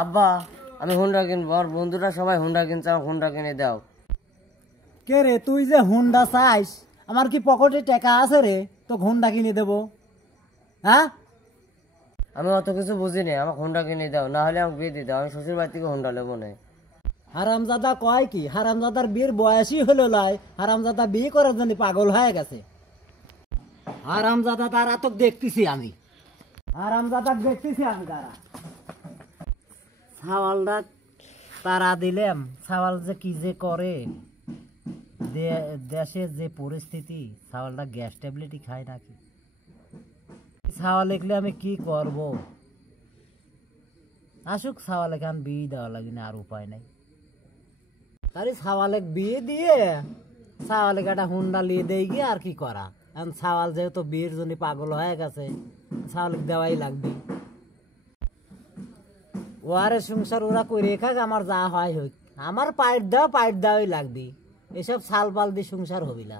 আব্বা আমি হুন্ডা কিনবো, আর বন্ধুরা সবাই হুন্ডা কিনছে, আমার হুন্ডা কিনে দাও। কে রে, তুই যে হুন্ডা চাইস, আমার কি পকেটে টাকা আছে রে তো হুন্ডা কিনে দেবো? হ্যাঁ, আমি অত কিছু বুঝিনি, আমার হুন্ডা কিনে দাও, না হলে আমাকে বিয়ে দিয়ে দাও, আমি শ্বশুর বাড়ি থেকে হুন্ডা নেবো না। হারামজাদা কয় কি? হারামজাদার বিয়ের বয়সই হলো লাই, হারামজাদা বিয়ে করার জন্য পাগল হয়ে গেছে। হারামজাদা তারা তো দেখতেছি আমি, হারামজাদা দেখতেছি আমি তারা। ছাওয়ালটা তারা দিলাম, ছাওয়াল যে কি যে করে, দেশের যে পরিস্থিতি, ছাওয়ালটা গ্যাস ট্যাবলেটই খায় নাকি? ছাওয়াল লিখলে আমি কি করব? আসুক ছাওয়ালে খান বিয়ে দেওয়া লাগে না, আর উপায় নাই। তাহলে ছাওয়ালে বিয়ে দিয়ে ছাওয়ালে একটা হুন্ডা লিয়ে দেই গিয়ে আর কি করা। এখন ছাওয়াল যেহেতু বিয়ের জন্য পাগল হয়ে গেছে, ছাওয়ালে দেওয়াই লাগবে। ওয়ারে সংসার ওরা করে খাক, আমার যা হয় হোক, আমার পাইট দেওয়াই লাগবে। এসব ছাল পাল দিয়ে সংসার হবি না।